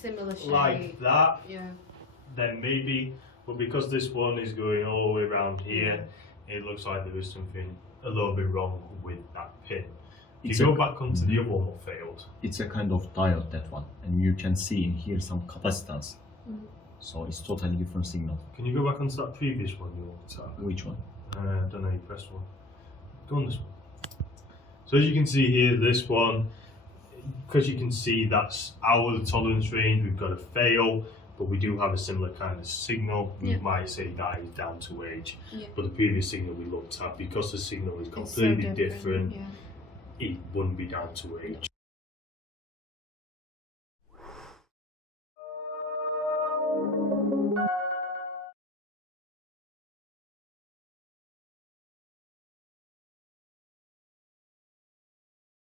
similar shape. like that, Yeah. then maybe. But because this one is going all the way around here, it looks like there is something a little bit wrong with that pin. If you go back onto the other one that failed. It's a kind of diode, that one, and you can see in here some capacitance. So it's totally different signal. Can you go back onto that previous one you looked at? Which one? I don't know, you pressed one. Go on this one. So as you can see here, this one, because you can see that's our tolerance range, we've got a fail, but we do have a similar kind of signal. We might say that is down to age, but the previous signal we looked at, because the signal is completely different, it wouldn't be down to age.